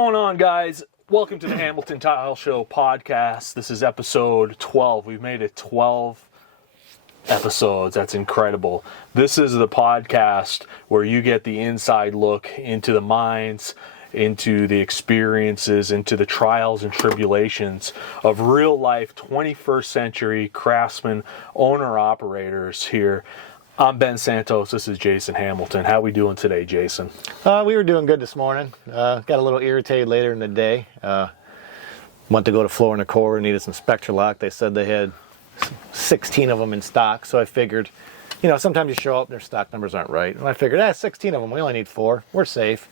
going on, guys? Welcome to the Hamilton Tile Show podcast. This is episode 12. We've made it 12 episodes. That's incredible. This is the podcast where you get the inside look into the minds, into the experiences, into the trials and tribulations of real life 21st century craftsmen, owner-operators here. I'm Ben Santos. This is Jason Hamilton. How we doing today, Jason? We were doing good this morning. Got a little irritated later in the day. Went to go to Floor & Decor and needed some Spectralock. They said they had 16 of them in stock, so I figured, sometimes you show up and their stock numbers aren't right. And I figured, 16 of them, we only need 4. We're safe.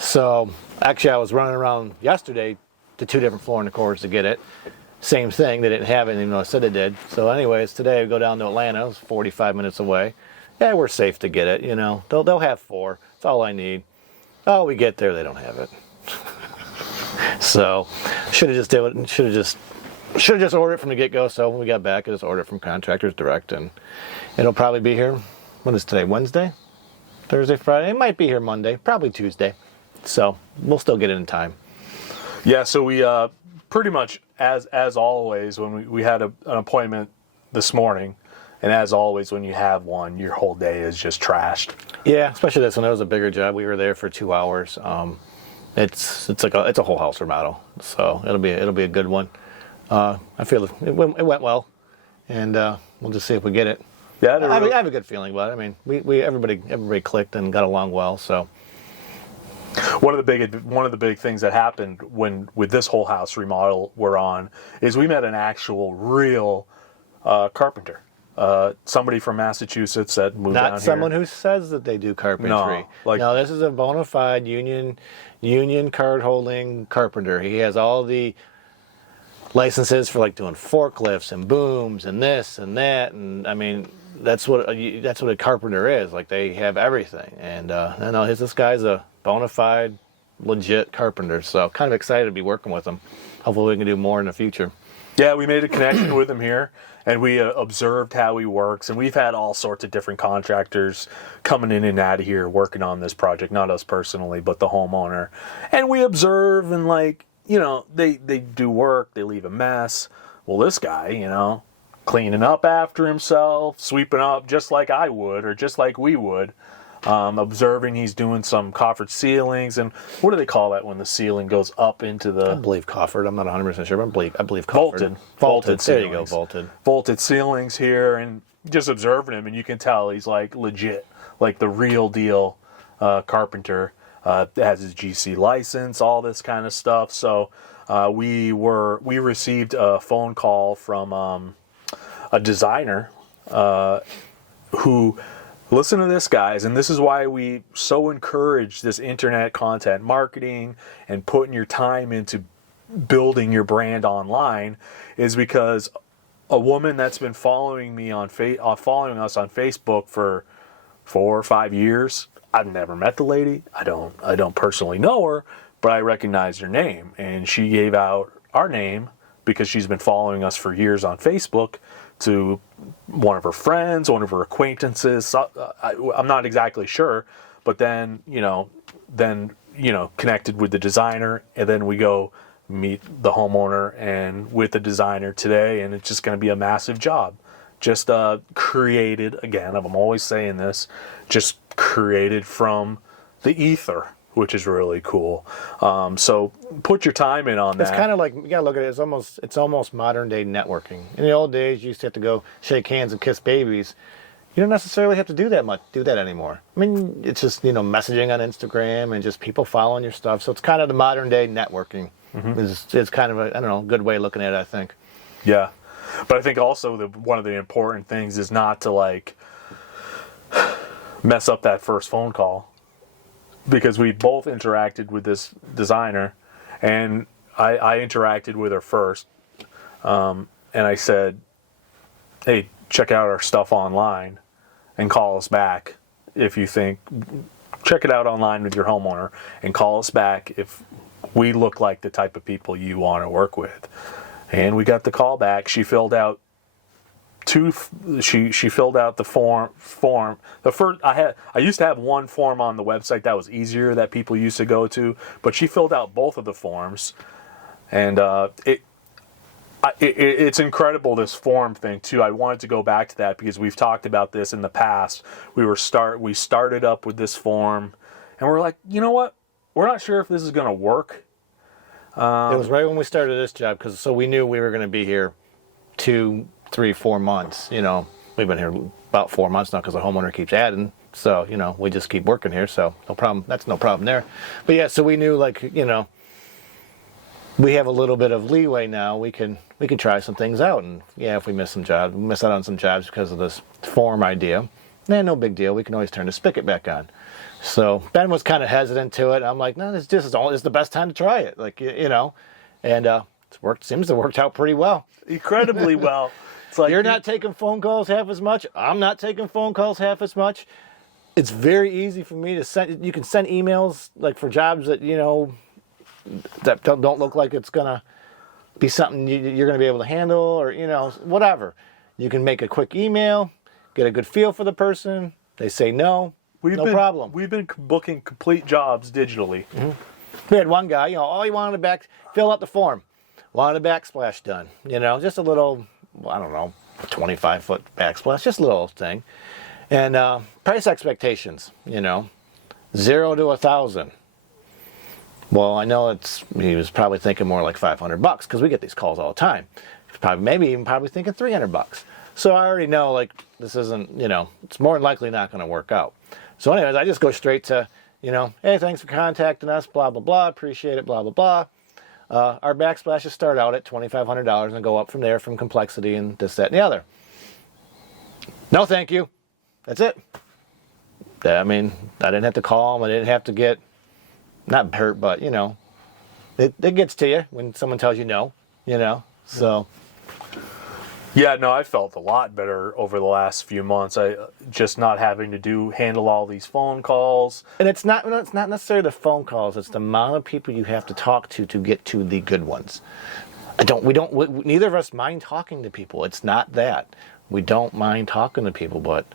So, actually, I was running around yesterday to 2 different Floor & Decors to get it. Same thing, they didn't have it even though I said they did. So anyways, today I go down to Atlanta, it's 45 minutes away. Yeah, we're safe to get it, They'll have 4, that's all I need. Oh, we get there, they don't have it. So, should have just ordered it from the get-go. So when we got back, I just ordered it from Contractors Direct, and it'll probably be here, what is today, Wednesday? Thursday, Friday? It might be here Monday, probably Tuesday. So, we'll still get it in time. Yeah, so we pretty much, as always, when we had an appointment this morning, and as always, when you have one, your whole day is just trashed. Yeah, especially this one. That was a bigger job. We were there for 2 hours. It's a whole house remodel, so it'll be a good one. I feel it went well, and we'll just see if we get it. Yeah, I have a good feeling about it. I mean, we everybody clicked and got along well, so. One of the big things that happened with this whole house remodel we're on is we met an actual real carpenter, somebody from Massachusetts that moved down here. Not someone who says that they do carpentry. No, this is a bona fide union card holding carpenter. He has all the licenses for doing forklifts and booms and this and that, and I mean that's what a carpenter is. They have everything, and this guy's a bona fide, legit carpenter, so kind of excited to be working with him. Hopefully we can do more in the future. Yeah, we made a connection with him here, and we observed how he works, and we've had all sorts of different contractors coming in and out of here working on this project, not us personally, but the homeowner. And we observe, and they do work, they leave a mess. Well, this guy, cleaning up after himself, sweeping up just like I would, or just like we would. Observing he's doing some coffered ceilings, and what do they call that when the ceiling goes up into the... I believe coffered. I'm not 100% sure, but I believe coffered. Vaulted. There you go, vaulted. Vaulted ceilings here, and just observing him, and you can tell he's legit, the real deal carpenter. Has his GC license, all this kind of stuff. So we received a phone call from a designer who... Listen to this, guys, and this is why we so encourage this internet content marketing and putting your time into building your brand online, is because a woman that's been following me following us on Facebook for 4 or 5 years. I've never met the lady. I don't personally know her, but I recognize her name, and she gave out our name because she's been following us for years on Facebook to one of her friends, one of her acquaintances. I'm not exactly sure, but then connected with the designer, and then we go meet the homeowner and with the designer today, and it's just going to be a massive job. Just created, again, I'm always saying this, just created from the ether, which is really cool. So put your time in on that. It's kind of you gotta look at it. It's almost modern day networking. In the old days, you used to have to go shake hands and kiss babies. You don't necessarily have to do that anymore. I mean, it's just messaging on Instagram and just people following your stuff. So it's kind of the modern day networking. Mm-hmm. It's kind of a good way of looking at it, I think. Yeah, but I think also one of the important things is not to mess up that first phone call. Because we both interacted with this designer, and I interacted with her first, and I said, hey, check out our stuff online and call us back if you think, check it out online with your homeowner and call us back if we look like the type of people you want to work with. And we got the call back. She filled out she filled out the form. The first I used to have one form on the website that was easier that people used to go to, but she filled out both of the forms, and it's incredible, this form thing too. I wanted to go back to that because we've talked about this in the past. We started up with this form, and we're like, you know what? We're not sure if this is going to work. It was right when we started this job, so we knew we were going to be here 2, 3, 4 months. You know, we've been here about 4 months now because the homeowner keeps adding. So, you know, we just keep working here. So no problem. That's no problem there. But yeah, so we knew, like, you know, we have a little bit of leeway now. We can try some things out. And yeah, if we miss out on some jobs because of this form idea, no big deal. We can always turn the spigot back on. So Ben was kind of hesitant to it. I'm like, no, this is the best time to try it. Like, you know, and seems to have worked out pretty well. Incredibly well. It's like you're not taking phone calls half as much. I'm not taking phone calls half as much. It's very easy for me to send. You can send emails like for jobs that, you know, that don't look like it's gonna be something you're gonna be able to handle, or, you know, whatever. You can make a quick email, get a good feel for the person. They say no. No problem. We've been booking complete jobs digitally. Mm-hmm. We had one guy, you know, all he wanted to fill out the form, wanted a backsplash done. You know, just a little, I don't know, 25-foot backsplash, just a little thing. And price expectations, you know, 0 to 1,000. Well, I know he was probably thinking more like $500 because we get these calls all the time. He's probably thinking $300. So I already know, like, this isn't, you know, it's more than likely not going to work out. So anyways, I just go straight to, you know, hey, thanks for contacting us, blah, blah, blah, appreciate it, blah, blah, blah. Our backsplashes start out at $2,500 and go up from there from complexity and this, that, and the other. No, thank you. That's it. I mean, I didn't have to call them. I didn't have to get, not hurt, but, you know, it gets to you when someone tells you no, you know, so. Yeah, no, I felt a lot better over the last few months. I just not having to handle all these phone calls. And it's not necessarily the phone calls. It's the amount of people you have to talk to get to the good ones. Neither of us mind talking to people. It's not that. We don't mind talking to people, but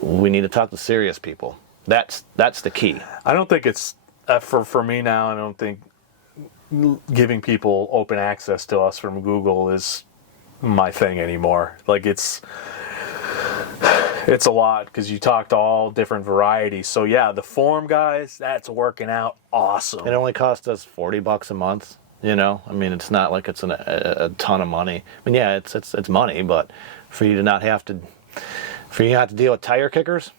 we need to talk to serious people. That's the key. I don't think it's for me now. I don't think giving people open access to us from Google is my thing anymore. Like, it's a lot because you talk to all different varieties. So yeah, the form guys, that's working out awesome. It only cost us $40 a month. You know, I mean, it's not like it's a ton of money. I mean, yeah, it's money, but for you not to deal with tire kickers,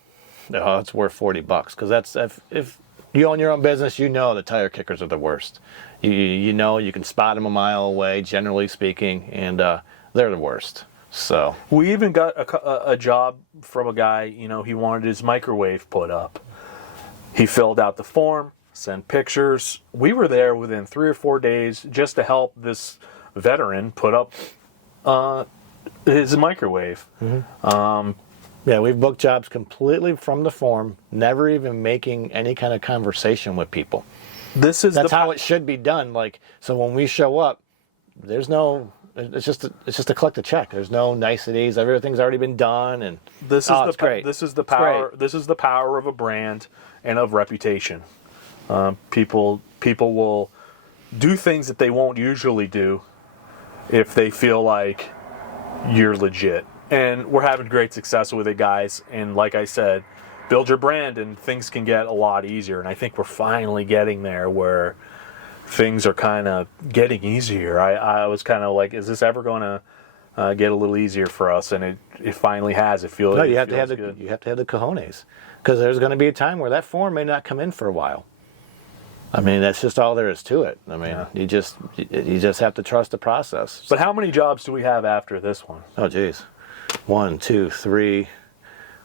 no, it's worth $40 because that's if you own your own business, you know the tire kickers are the worst. You know, you can spot them a mile away, generally speaking, and they're the worst. So we even got a job from a guy. You know, he wanted his microwave put up. He filled out the form, sent pictures. We were there within 3 or 4 days just to help this veteran put up his microwave. Mm-hmm. Yeah, we've booked jobs completely from the form, never even making any kind of conversation with people. That's how it should be done. Like, so when we show up, there's no. It's just to collect a check. There's no niceties. Everything's already been done, and it's great. This is the power. This is the power of a brand and of reputation. People will do things that they won't usually do if they feel like you're legit. And we're having great success with it, guys. And like I said, build your brand, and things can get a lot easier. And I think we're finally getting there where things are kind of getting easier. I was kind of like, is this ever going to get a little easier for us? And it finally has. It feels. No, you have to have the cojones, because there's going to be a time where that form may not come in for a while. I mean, that's just all there is to it. I mean, you just have to trust the process. But how many jobs do we have after this one? Oh, geez. 1, 2, 3. Wait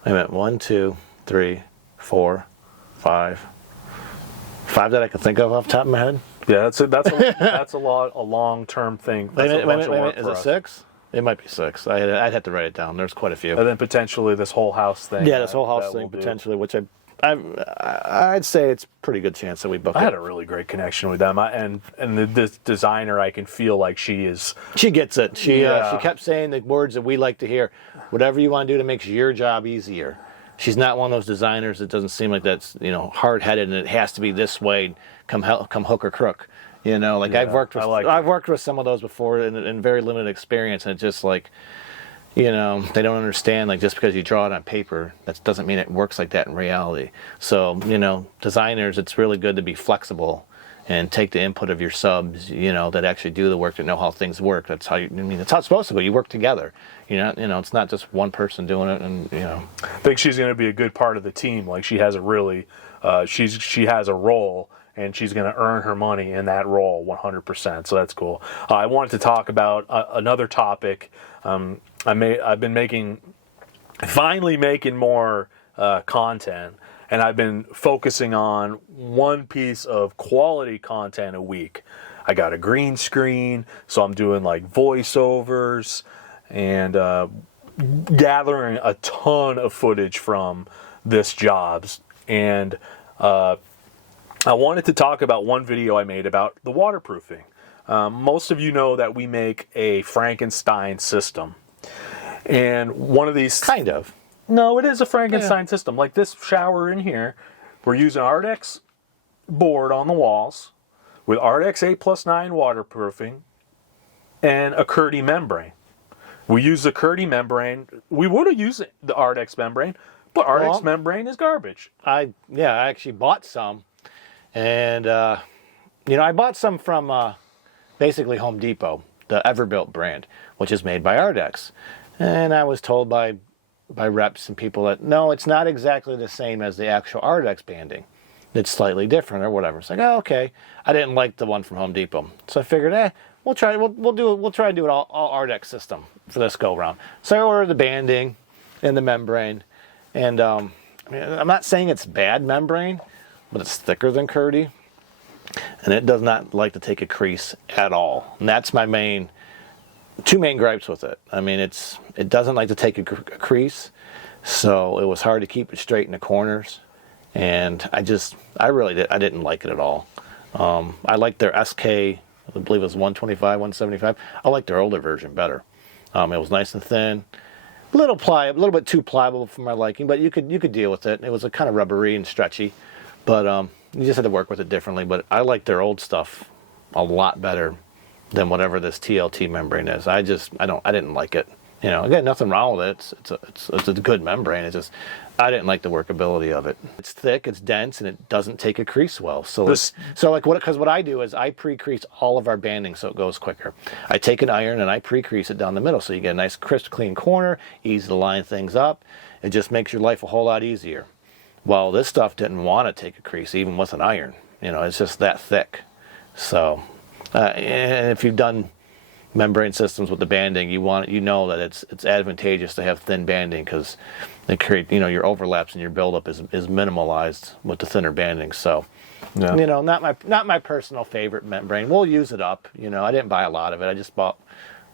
a minute. 1, 2, 3, 4, 5. 5 that I can think of off the top of my head. Yeah, that's a long-term thing. Wait a minute. Is it 6? It might be 6. I'd have to write it down. There's quite a few. And then potentially this whole house thing. Yeah, this whole house thing potentially, which I'd say it's a pretty good chance that we book I it. had a really great connection with them, this designer, I can feel like she gets it. She kept saying the words that we like to hear. Whatever you want to do to make your job easier. She's not one of those designers that doesn't seem like that's hard-headed and it has to be this way, come hook or crook. I've worked with some of those before in very limited experience, and it's just like, they don't understand, like, just because you draw it on paper, that doesn't mean it works like that in reality. So, designers, it's really good to be flexible and take the input of your subs, that actually do the work, that know how things work. That's how that's how it's supposed to go. You work together. It's not just one person doing it, and I think she's going to be a good part of the team. Like, she has a really, she has a role, and she's going to earn her money in that role 100%. So that's cool. I wanted to talk about another topic. I've been finally making more content, and I've been focusing on one piece of quality content a week. I got a green screen, so I'm doing like voiceovers and gathering a ton of footage from this jobs. And I wanted to talk about one video I made about the waterproofing. Most of you know that we make a Frankenstein system. And one of these... Kind of. No, it is a Frankenstein system. Like this shower in here, we're using Ardex board on the walls with Ardex 8+9 waterproofing and a Curdy membrane. We use the Curdy membrane. We would have used the Ardex membrane, but Ardex membrane is garbage. I actually bought some. And, I bought some from basically Home Depot, the Everbuilt brand, which is made by Ardex. And I was told by reps and people that, no, it's not exactly the same as the actual Ardex banding. It's slightly different or whatever. It's like, oh, okay. I didn't like the one from Home Depot. So I figured, we'll try to do it all Ardex system for this go round. So I ordered the banding and the membrane. And I'm not saying it's bad membrane, but it's thicker than Curdy. And it does not like to take a crease at all. And that's my two main gripes with it. I mean, it doesn't like to take a crease, so it was hard to keep it straight in the corners. And I didn't like it at all. I like their SK, I believe it was 125, 175. I like their older version better. It was nice and thin, a little bit too pliable for my liking, but you could deal with it. It was a kind of rubbery and stretchy, but you just had to work with it differently. But I like their old stuff a lot better than whatever this TLT membrane is. I didn't like it. Again, nothing wrong with it. It's a good membrane. It's just, I didn't like the workability of it. It's thick, it's dense, and it doesn't take a crease well. Because what I do is I pre-crease all of our banding so it goes quicker. I take an iron and I pre-crease it down the middle so you get a nice crisp, clean corner, easy to line things up. It just makes your life a whole lot easier. Well, this stuff didn't want to take a crease even with an iron. It's just that thick. So, and if you've done membrane systems with the banding, you know that it's advantageous to have thin banding because they create, your overlaps and your buildup is minimalized with the thinner banding. So, not my personal favorite membrane. We'll use it up. I didn't buy a lot of it. I just bought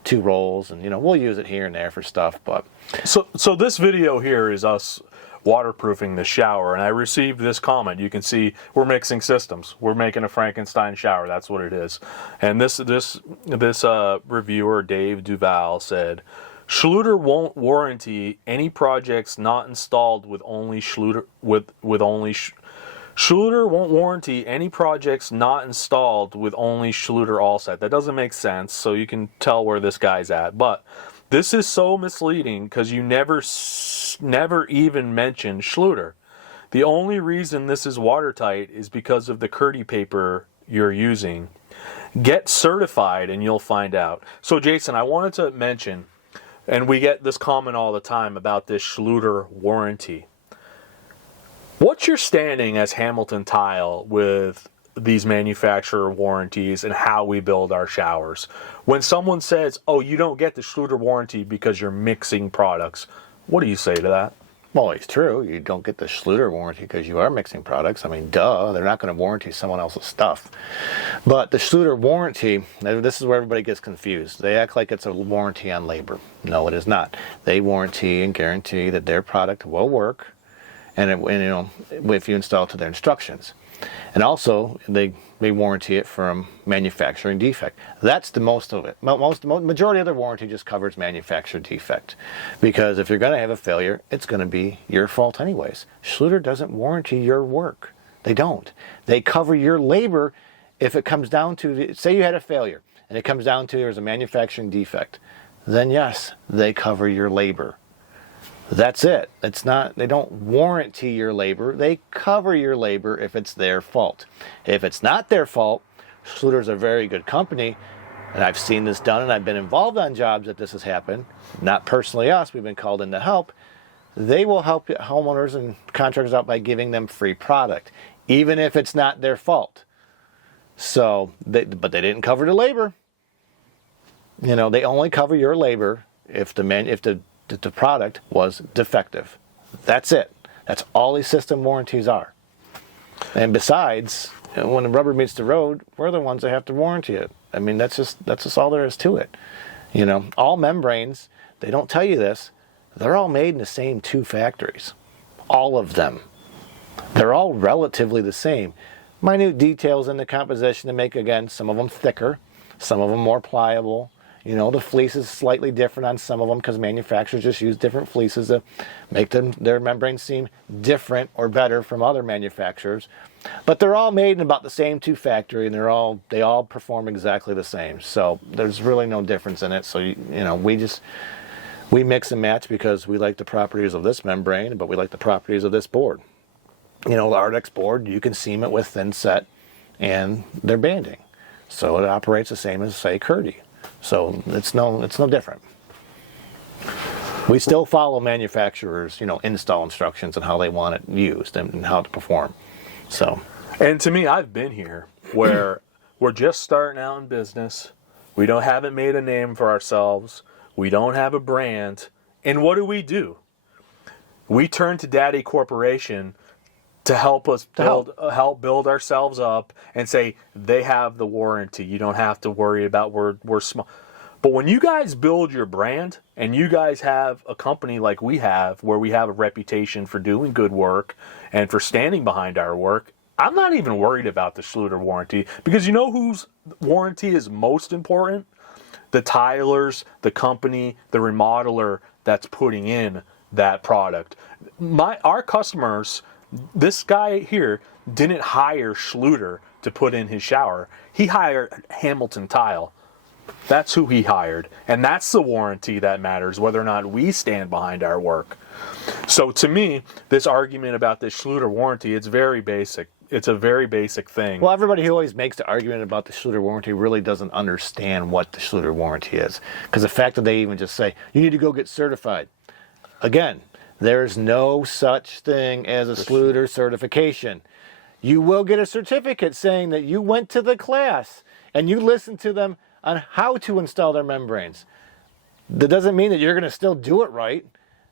2 rolls, and we'll use it here and there for stuff. But so this video here is us waterproofing the shower, and I received this comment. You can see we're mixing systems. We're making a Frankenstein shower. That's what it is. And this reviewer, Dave Duval, said, Schluter won't warranty any projects not installed with only Schluter Schluter won't warranty any projects not installed with only Schluter all set. That doesn't make sense, so you can tell where this guy's at. But this is so misleading because you never even mentioned Schluter. The only reason this is watertight is because of the Curdy paper you're using. Get certified and you'll find out. So Jason, I wanted to mention, and we get this comment all the time about this Schluter warranty. What's your standing as Hamilton Tile with these manufacturer warranties and how we build our showers? When someone says, oh, you don't get the Schluter warranty because you're mixing products, what do you say to that? Well, it's true. You don't get the Schluter warranty because you are mixing products. I mean, duh. They're not going to warranty someone else's stuff. But the Schluter warranty, this is where everybody gets confused. They act like it's a warranty on labor. No, it is not. They warranty and guarantee that their product will work if you install it to their instructions. And also, they warranty it from manufacturing defect. That's the most of it. Majority of their warranty just covers manufacturer defect. Because if you're going to have a failure, it's going to be your fault anyways. Schluter doesn't warranty your work. They don't. They cover your labor if it comes down to, say you had a failure, and it comes down to there's a manufacturing defect. Then yes, they cover your labor. That's it. It's not, they don't warranty your labor. They cover your labor if it's their fault. If it's not their fault, Schluter's a very good company, and I've seen this done, and I've been involved on jobs that this has happened. Not personally us, we've been called in to help. They will help homeowners and contractors out by giving them free product, even if it's not their fault. So, but they didn't cover the labor. They only cover your labor if the product was defective. That's it. That's all these system warranties are. And besides, when the rubber meets the road, we're the ones that have to warranty it. I mean, that's just all there is to it. All membranes, they don't tell you this, they're all made in the same 2 factories. All of them. They're all relatively the same. Minute details in the composition to make, again, some of them thicker, some of them more pliable. The fleece is slightly different on some of them because manufacturers just use different fleeces to make their membranes seem different or better from other manufacturers. But they're all made in about the same 2 factory, and they all perform exactly the same. So there's really no difference in it. So we mix and match because we like the properties of this membrane, but we like the properties of this board. The Ardex board, you can seam it with thin set and their banding. So it operates the same as, say, Curdy. So it's no different. We still follow manufacturers, install instructions and how they want it used and how to perform. So, and to me, I've been here where we're just starting out in business. We haven't made a name for ourselves. We don't have a brand. And what do? We turn to Daddy Corporation to help us help build ourselves up and say they have the warranty. You don't have to worry about we're small. But when you guys build your brand and you guys have a company like we have, where we have a reputation for doing good work and for standing behind our work, I'm not even worried about the Schluter warranty, because you know whose warranty is most important? The tilers, the company, the remodeler that's putting in that product. Our customers, this guy here didn't hire Schluter to put in his shower. He hired Hamilton Tile. That's who he hired. And that's the warranty that matters, whether or not we stand behind our work. So to me, this argument about this Schluter warranty, it's very basic. It's a very basic thing. Well, everybody who always makes the argument about the Schluter warranty really doesn't understand what the Schluter warranty is. Because the fact that they even just say, you need to go get certified. Again, there's no such thing as a Schluter certification. You will get a certificate saying that you went to the class and you listened to them on how to install their membranes. That doesn't mean that you're going to still do it right.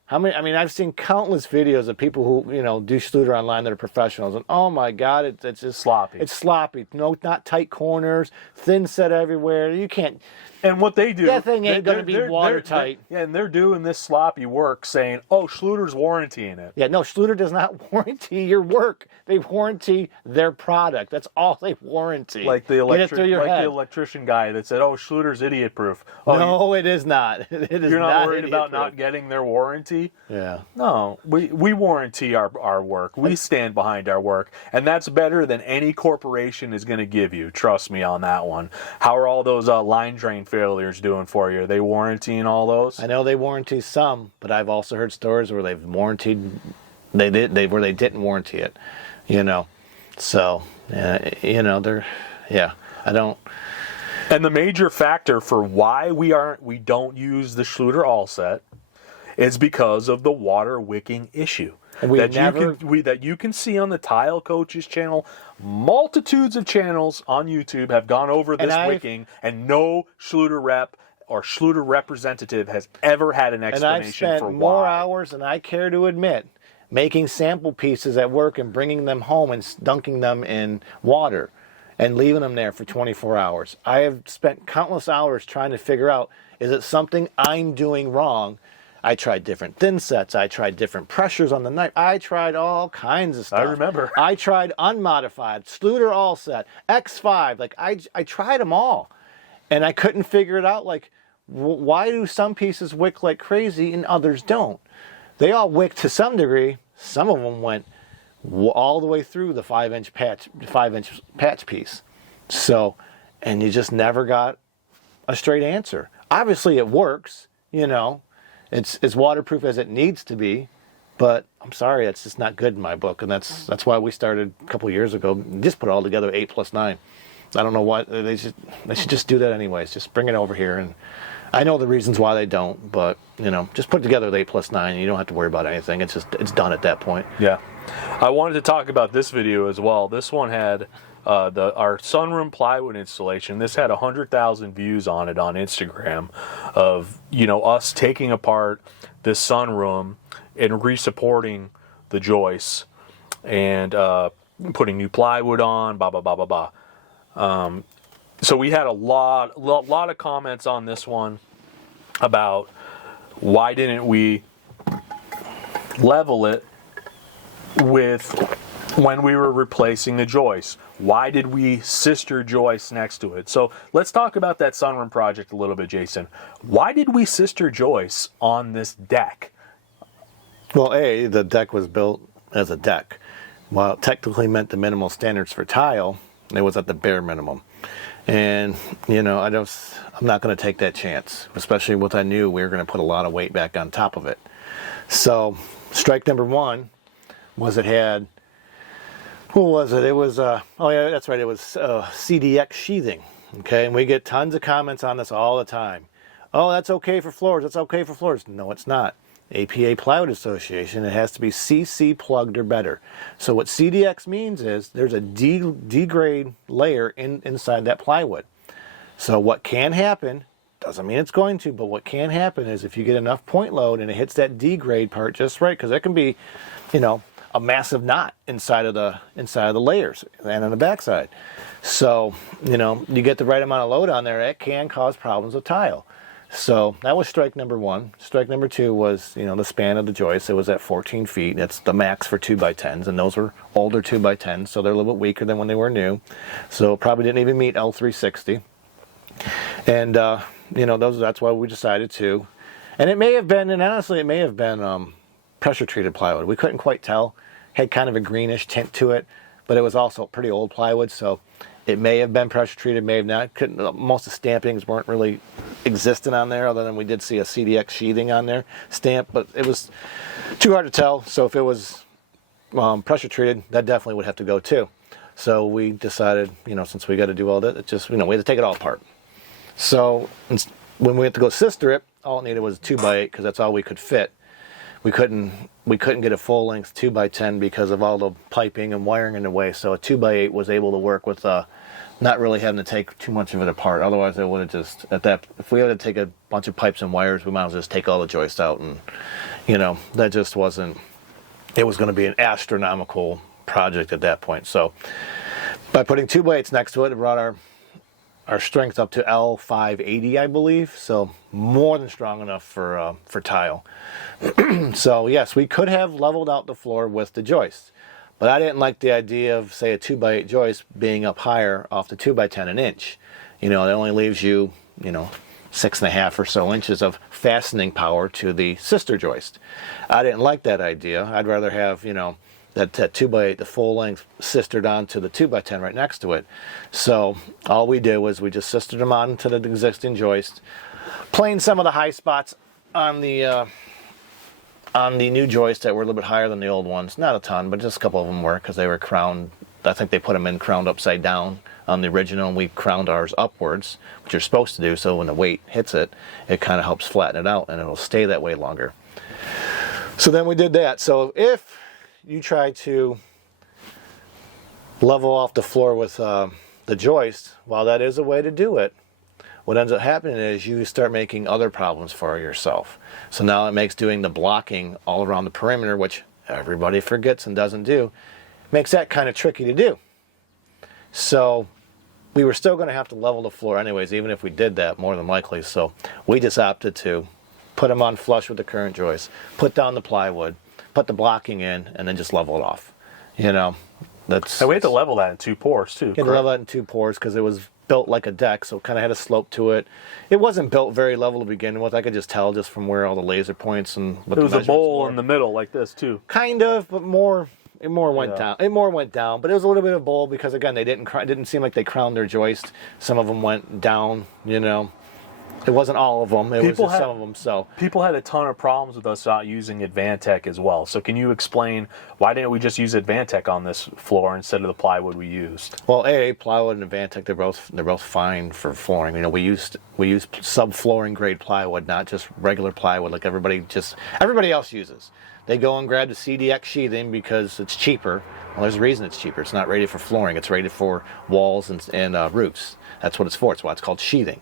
I've seen countless videos of people who, do Schluter online that are professionals, and oh my God, it's just sloppy. It's sloppy. No, not tight corners, thin set everywhere. You can't. And what they do, that thing ain't going to be watertight. And they're doing this sloppy work saying, oh, Schluter's warrantying it. Yeah, no, Schluter does not warranty your work. They warranty their product. That's all they warranty. Like the electrician guy that said, oh, Schluter's idiot proof. Oh, no, it is not. It is You're not worried about idiot-proof. not getting their warranty? Yeah. No, we warranty our work. We stand behind our work. And that's better than any corporation is going to give you. Trust me on that one. How are all those line drain failures doing for you? Are they warrantying all those? I know they warranty some, but I've also heard stories where they've warranted, where they didn't warranty it, So, I don't. And the major factor for why we don't use the Schluter All Set is because of the water wicking issue. That you can see on the Tile Coaches channel. Multitudes of channels on YouTube have gone over this wicking, and no Schluter rep or Schluter representative has ever had an explanation for why. And I've spent more hours than I care to admit making sample pieces at work and bringing them home and dunking them in water and leaving them there for 24 hours. I have spent countless hours trying to figure out, is it something I'm doing wrong? I tried different thin sets. I tried different pressures on the knife. I tried all kinds of stuff. I remember. I tried unmodified, Schluter all set, X5. Like I tried them all, and I couldn't figure it out. Like, why do some pieces wick like crazy and others don't? They all wick to some degree. Some of them went all the way through the 5-inch patch piece. So, and you just never got a straight answer. Obviously it works, you know, it's as waterproof as it needs to be, but I'm sorry, it's just not good in my book. And that's why we started a couple of years ago, just put it all together, 8+9. I don't know why, they should just do that anyways. Just bring it over here. And I know the reasons why they don't, but you know, just put together the 8+9. You don't have to worry about anything. It's done at that point. Yeah. I wanted to talk about this video as well. This one had our sunroom plywood installation. This had 100,000 views on it on Instagram of, you know, us taking apart this sunroom and re-supporting the joists and putting new plywood on, blah, blah, blah, blah, blah. So we had a lot of comments on this one about why didn't we level it with when we were replacing the joist. Why did we sister joist next to it? So let's talk about that sunroom project a little bit, Jason. Why did we sister joist on this deck? Well, the deck was built as a deck. While it technically met the minimal standards for tile, it was at the bare minimum. And, you know, I'm not going to take that chance, especially with I knew we were going to put a lot of weight back on top of it. So strike number one was it had, what was it? It was, oh yeah, that's right. It was CDX sheathing. Okay. And we get tons of comments on this all the time. Oh, that's okay for floors. That's okay for floors. No, it's not. APA Plywood Association, it has to be CC plugged or better. So what CDX means is there's a D-grade layer inside that plywood. So what can happen, doesn't mean it's going to, but what can happen is if you get enough point load and it hits that D-grade part just right, because it can be, you know, a massive knot inside of the layers and on the backside. So, you know, you get the right amount of load on there, it can cause problems with tile. So that was strike number one. Strike number two was, you know, the span of the joist. It was at 14 feet. That's the max for 2x10s, and those were older 2x10s, so they're a little bit weaker than when they were new. So probably didn't even meet L360. And, you know, that's why we decided to. And it may have been, and honestly, it may have been pressure-treated plywood. We couldn't quite tell. Had kind of a greenish tint to it, but it was also pretty old plywood, so it may have been pressure-treated, may have not. Most of the stampings weren't really existent on there, other than we did see a CDX sheathing on there, stamp, but it was too hard to tell. So if it was pressure-treated, that definitely would have to go too. So we decided, you know, since we got to do all that, it just, you know, we had to take it all apart. So when we had to go sister it, all it needed was a 2x8 because that's all we could fit. We couldn't get a full length 2x10 because of all the piping and wiring in the way. So a 2x8 was able to work with not really having to take too much of it apart. Otherwise, it would have just if we had to take a bunch of pipes and wires, we might as well just take all the joists out, and you know that just wasn't. It was going to be an astronomical project at that point. So by putting 2x8s next to it, it brought our strength up to L580, I believe. So more than strong enough for tile. So yes, we could have leveled out the floor with the joist, but I didn't like the idea of, say, a 2x8 joist being up higher off the 2x10 an inch. You know, that only leaves you, you know, 6.5 or so inches of fastening power to the sister joist. I didn't like that idea. I'd rather have, you know, that 2x8, the full length, sistered onto the 2x10 right next to it. So all we did was we just sistered them onto the existing joist, planed some of the high spots on the new joist that were a little bit higher than the old ones. Not a ton, but just a couple of them were, because they were crowned. I think they put them in crowned upside down on the original, and we crowned ours upwards, which you're supposed to do, so when the weight hits it, it kind of helps flatten it out, and it'll stay that way longer. So then we did that. So if you try to level off the floor with the joist, while that is a way to do it, what ends up happening is you start making other problems for yourself. So now it makes doing the blocking all around the perimeter, which everybody forgets and doesn't do, makes that kind of tricky to do. So we were still going to have to level the floor anyways, even if we did that, more than likely. So we just opted to put them on flush with the current joist, put down the plywood, put the blocking in, and then just level it off. You know, that's. And we had to level that in 2 pours too. You had to level that in 2 pours because it was built like a deck, so it kind of had a slope to it. It wasn't built very level to begin with. I could just tell just from where all the laser points and what it was a bowl in the middle like this too. Kind of, but it more went down. It more went down, but it was a little bit of a bowl because again they didn't seem like they crowned their joist. Some of them went down. You know, it wasn't all of them. It was just some of them. So people had a ton of problems with us not using Advantech as well. So can you explain why didn't we just use Advantech on this floor instead of the plywood we used? Well, plywood and Advantech they're both fine for flooring. You know, we used sub-flooring grade plywood, not just regular plywood like everybody else uses. They go and grab the CDX sheathing because it's cheaper. Well, there's a reason it's cheaper. It's not rated for flooring. It's rated for walls and roofs. That's what it's for. It's why it's called sheathing.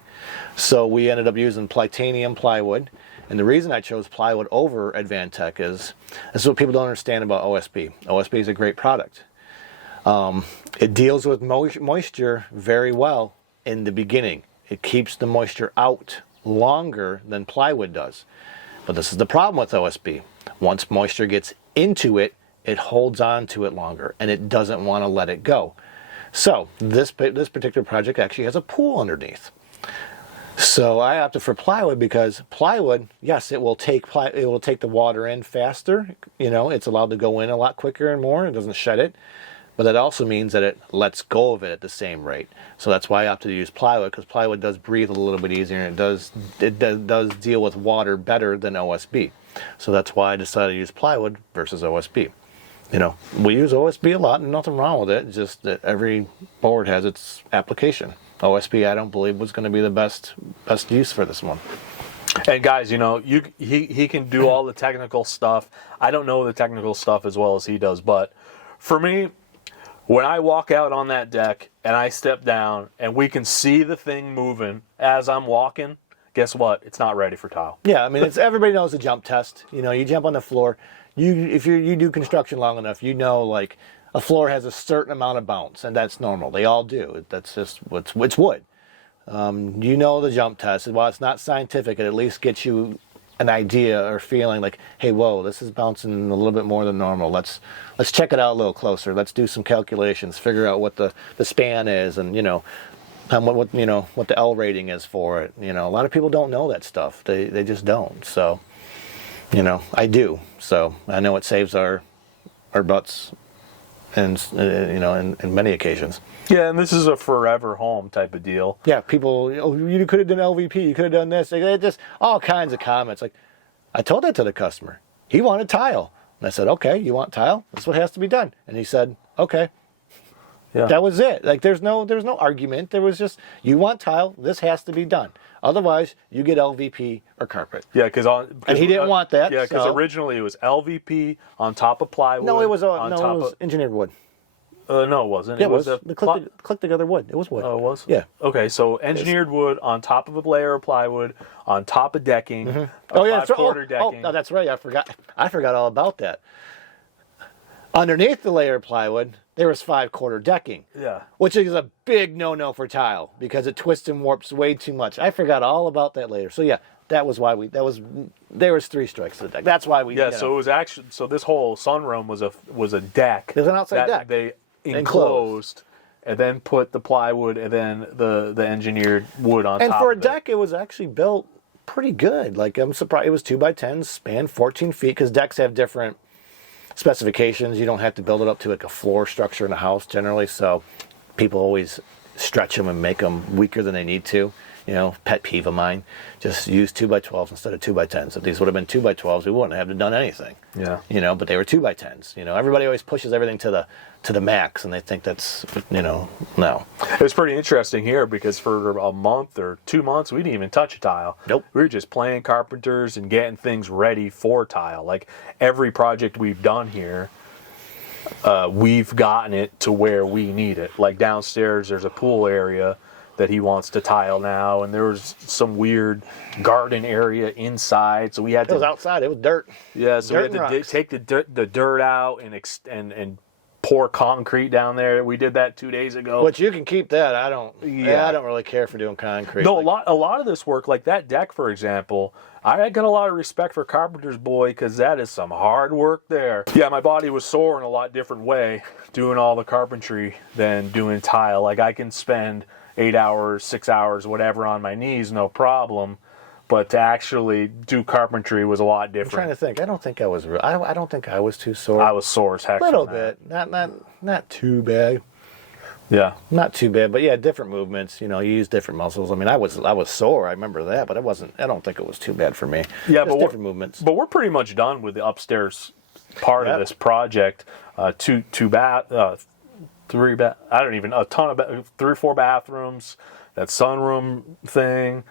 So we ended up using titanium plywood. And the reason I chose plywood over Advantech is, this is what people don't understand about OSB. OSB is a great product. It deals with moisture very well in the beginning. It keeps the moisture out longer than plywood does. But this is the problem with OSB. Once moisture gets into it, it holds on to it longer, and it doesn't want to let it go. So this particular project actually has a pool underneath. So I opted for plywood because plywood, yes, it will take the water in faster. You know, it's allowed to go in a lot quicker and more. It doesn't shed it. But that also means that it lets go of it at the same rate. So that's why I opted to use plywood, because plywood does breathe a little bit easier, and it does deal with water better than OSB. So that's why I decided to use plywood versus OSB. You know, we use OSB a lot, and nothing wrong with it. It's just that every board has its application. OSB, I don't believe, was going to be the best use for this one. And guys, you know, he can do all the technical stuff. I don't know the technical stuff as well as he does, but for me, when I walk out on that deck and I step down and we can see the thing moving as I'm walking, guess what? It's not ready for tile. Yeah, I mean, everybody knows the jump test. You know, you jump on the floor. If you do construction long enough, you know, like, a floor has a certain amount of bounce, and that's normal. They all do. That's just it's wood. You know the jump test. While it's not scientific, it at least gets you an idea or feeling like, hey, whoa, this is bouncing a little bit more than normal. Let's check it out a little closer. Let's do some calculations, figure out what the span is, and what the L rating is for it. You know, a lot of people don't know that stuff. They just don't. So, you know, I do. So I know it saves our butts, and in many occasions. Yeah, and this is a forever home type of deal. Yeah, people, you could have done LVP, you could have done this. They just all kinds of comments. Like, I told that to the customer. He wanted tile. And I said, okay, you want tile? That's what has to be done. And he said, okay. Yeah. That was it. Like, there's no argument. There was just, you want tile, this has to be done. Otherwise, you get LVP or carpet. Yeah, and he didn't want that. Yeah, because originally it was LVP on top of plywood. No, it was engineered wood. No, it wasn't. Yeah, it was the click together wood. It was wood. Oh, it was? Yeah. Okay, so engineered wood on top of a layer of plywood, on top of decking. Mm-hmm. Oh, yeah. 5/4 decking. Oh, that's right. I forgot all about that. Underneath the layer of plywood, there was 5/4 decking. Yeah. Which is a big no-no for tile because it twists and warps way too much. I forgot all about that later. So yeah, that was why there was 3 strikes to the deck. That's why we. Yeah. So it was actually this whole sunroom was a deck. There's an outside deck. They enclosed and then put the plywood and then the engineered wood on top. And for a deck, it was actually built pretty good. Like, I'm surprised it was 2x10s, spanned 14 feet because decks have different specifications. You don't have to build it up to like a floor structure in a house generally, so people always stretch them and make them weaker than they need to. You know, pet peeve of mine. Just use 2x12s instead of 2x10s. If these would have been 2x12s, we wouldn't have done anything. Yeah. You know, but they were 2x10s. You know, everybody always pushes everything to the max, and they think that's, no. It was pretty interesting here because for a month or 2 months, we didn't even touch a tile. Nope. We were just playing carpenters and getting things ready for tile. Like every project we've done here, we've gotten it to where we need it. Like downstairs, there's a pool area that he wants to tile now, and there was some weird garden area inside, so we had to. It was outside. It was dirt. Yeah, so dirt we had to take the dirt out and pour concrete down there. We did that 2 days ago. Which you can keep that. I don't really care for doing concrete. No, a lot of this work, like that deck, for example, I got a lot of respect for carpenter's boy, because that is some hard work there. Yeah, my body was sore in a lot different way doing all the carpentry than doing tile. Like, I can spend 8 hours, 6 hours, whatever on my knees, no problem. But to actually do carpentry was a lot different. I'm trying to think. I don't think I was. I don't think I was too sore. I was sore as heck. A little bit. Not too bad. Yeah. Not too bad, but yeah, different movements. You use different muscles. I mean, I was sore. I remember that, but it wasn't. I don't think it was too bad for me. Yeah, just but different movements. But we're pretty much done with the upstairs part of this project. Two bath, three bath. I don't even a ton of 3 or 4 bathrooms. That sunroom thing.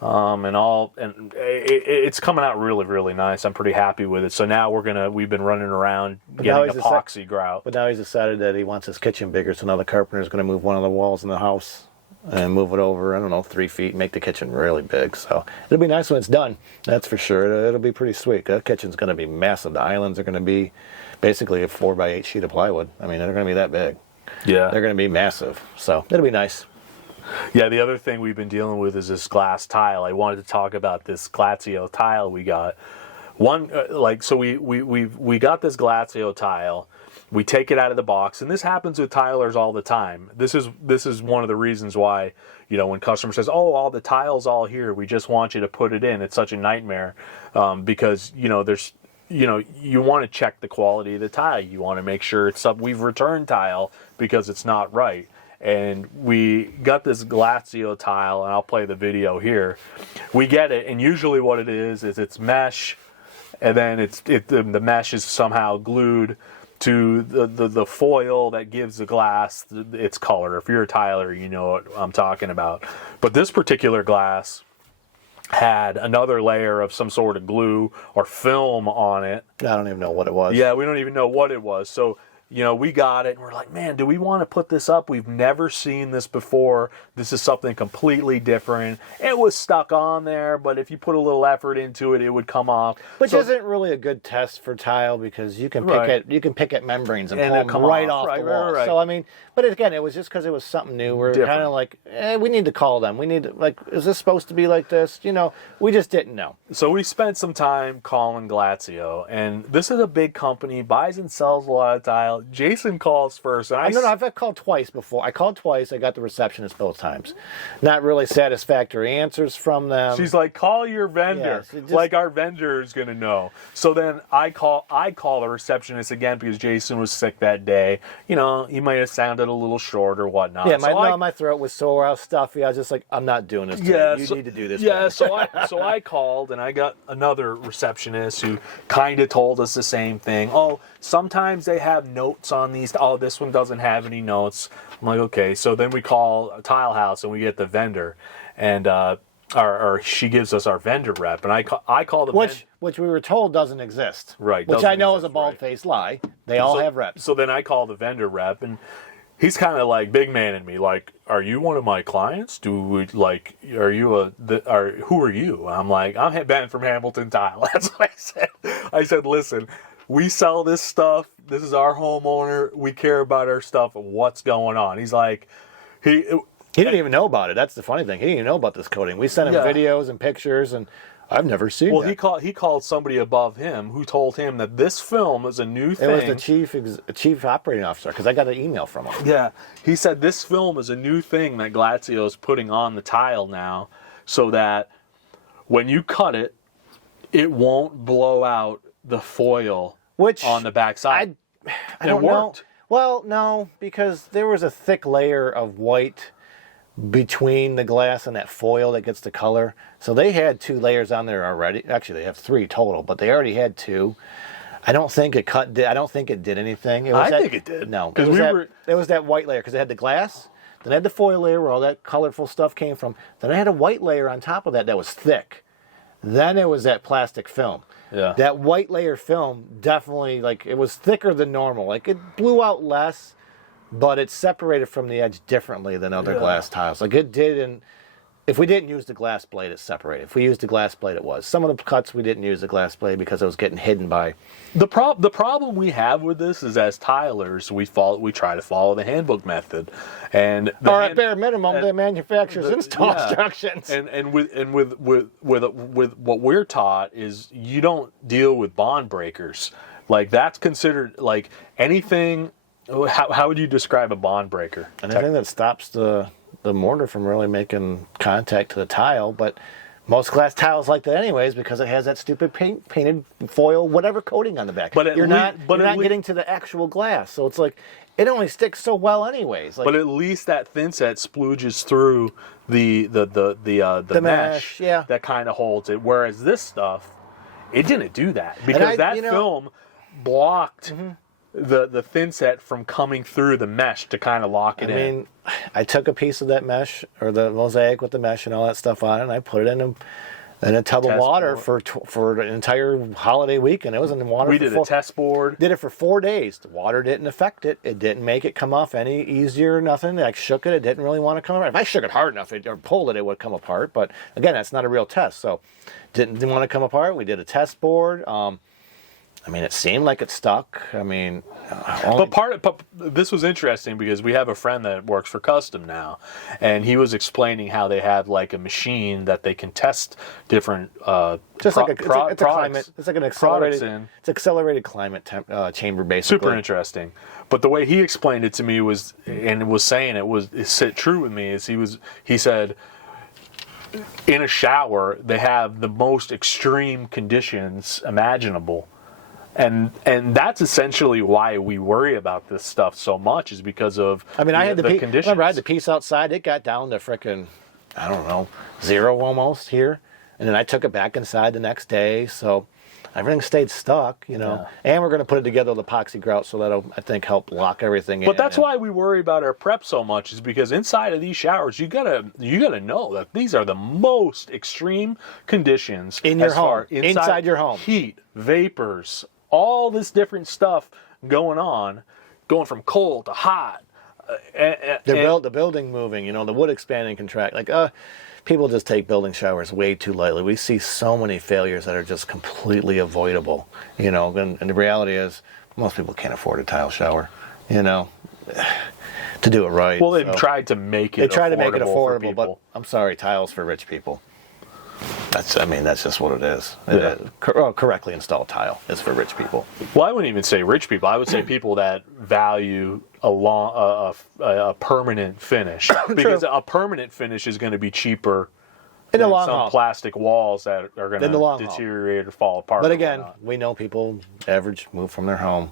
And it's coming out really, really nice. I'm pretty happy with it. So now we've been running around getting epoxy grout. But now he's decided that he wants his kitchen bigger, so now the carpenter's going to move one of the walls in the house and move it over, I don't know, 3 feet, make the kitchen really big. So it'll be nice when it's done. That's for sure. It'll be pretty sweet. That kitchen's going to be massive. The islands are going to be basically a 4x8 sheet of plywood. I mean, they're going to be that big. Yeah. They're going to be massive. So it'll be nice. Yeah, the other thing we've been dealing with is this glass tile. I wanted to talk about this Glacio tile we got. So we got this Glacio tile. We take it out of the box, and this happens with tilers all the time. This is one of the reasons why, when customer says, "Oh, all the tiles all here, we just want you to put it in," it's such a nightmare, because there's. You want to check the quality of the tile. You want to make sure it's up. We've returned tile because it's not right. And we got this Glacio tile, and I'll play the video here. We get it, and usually what it is it's mesh, and then the mesh is somehow glued to the foil that gives the glass its color. If you're a tiler, you know what I'm talking about. But this particular glass had another layer of some sort of glue or film on it. I don't even know what it was. Yeah, we don't even know what it was. So, we got it, and we're like, man, do we want to put this up? We've never seen this before. This is something completely different. It was stuck on there, but if you put a little effort into it, it would come off. Which isn't really a good test for tile, because you can pick at membranes and pull them right off the wall. Right. So, I mean, but again, it was just because it was something new. We're kind of like, we need to call them. We need to, is this supposed to be like this? We just didn't know. So we spent some time calling Glacio, and this is a big company, buys and sells a lot of tile. Jason calls first. And I've called twice before. I called twice. I got the receptionist both times. Not really satisfactory answers from them. She's like, call your vendor. Yes, like our vendor is going to know. So then I call the receptionist again because Jason was sick that day. He might have sounded a little short or whatnot. Yeah, my throat was sore. I was stuffy. I was just like, I'm not doing this. You need to do this. Yeah, so I called, and I got another receptionist who kind of told us the same thing. Oh, sometimes they have notes on these. Oh, this one doesn't have any notes. I'm like, okay. So then we call a tile house, and we get the vendor, and or she gives us our vendor rep, and I call the which we were told doesn't exist. Right. Which I know is a bald-faced lie. They all have reps. So then I call the vendor rep, and he's kind of like big man in me, like, are you one of my clients? Who are you? I'm like, I'm Ben from Hamilton Tile. That's what I said. I said, listen, we sell this stuff. This is our homeowner. We care about our stuff. What's going on? He's like, he didn't even know about it. That's the funny thing. He didn't even know about this coating. We sent him videos and pictures, and I've never seen that. Well, he called somebody above him who told him that this film is a new thing. It was the chief operating officer, because I got an email from him. Yeah. He said this film is a new thing that Glacio is putting on the tile now, so that when you cut it, it won't blow out the foil on the back side. I don't know. Well, no, because there was a thick layer of white between the glass and that foil that gets the color. So they had 2 layers on there already. Actually, they have 3 total, but they already had 2. I don't think it I don't think it did anything. I think it did. No, it was that white layer, because it had the glass, then it had the foil layer where all that colorful stuff came from. Then it had a white layer on top of that was thick. Then it was that plastic film. Yeah. That white layer film definitely, it was thicker than normal. It blew out less, but it separated from the edge differently than other glass tiles. It did, and if we didn't use the glass blade, it's separated. If we used the glass blade, it was. Some of the cuts we didn't use the glass blade because it was getting hidden by. The problem we have with this is, as tilers, we try to follow the handbook method, and or at bare minimum, the manufacturer's install instructions. And with what we're taught is you don't deal with bond breakers. Like, that's considered like anything. How would you describe a bond breaker? Anything that stops the mortar from really making contact to the tile, but most glass tiles like that anyways because it has that stupid painted foil, whatever coating on the back. But you're not getting to the actual glass, so it's like it only sticks so well anyways. Like, but at least that thin set splooges through the mesh that kind of holds it. Whereas this stuff, it didn't do that because film blocked the thin set from coming through the mesh to kind of lock it in. I mean, I took a piece of that mesh or the mosaic with the mesh and all that stuff on it, and I put it in a tub of water for an entire holiday weekend. It was in the water. We did a test board. Did it for 4 days. The water didn't affect it. It didn't make it come off any easier. Nothing. I shook it. It didn't really want to come apart. If I shook it hard enough or pulled it, it would come apart. But again, that's not a real test. So didn't want to come apart. We did a test board. I mean, it seemed like it stuck. I mean, but this was interesting because we have a friend that works for Custom now, and he was explaining how they have like a machine that they can test different it's like an accelerated climate chamber, basically. Super interesting. But the way he explained it to me was, and was saying it true with me, is he said, in a shower they have the most extreme conditions imaginable. And that's essentially why we worry about this stuff so much, is because of I had the conditions. Remember, I had the piece outside. It got down to frickin', I don't know, 0 almost here. And then I took it back inside the next day. So everything stayed stuck, Yeah. And we're going to put it together with epoxy grout, so that'll, I think, help lock everything in. But that's why we worry about our prep so much, is because inside of these showers, you gotta know that these are the most extreme conditions in your home, inside your home. Heat, vapors, all this different stuff going from cold to hot. The building moving, the wood expanding, contract. Like, people just take building showers way too lightly. We see so many failures that are just completely avoidable, And the reality is, most people can't afford a tile shower, to do it right. Well, they've tried to make it affordable, but I'm sorry, tile's for rich people. That's just what it is. Yeah. Correctly installed tile is for rich people. Well, I wouldn't even say rich people. I would say people that value a permanent finish, because a permanent finish is going to be cheaper in the long some haul. Plastic walls that are going to deteriorate or fall apart. But again, we know people average move from their home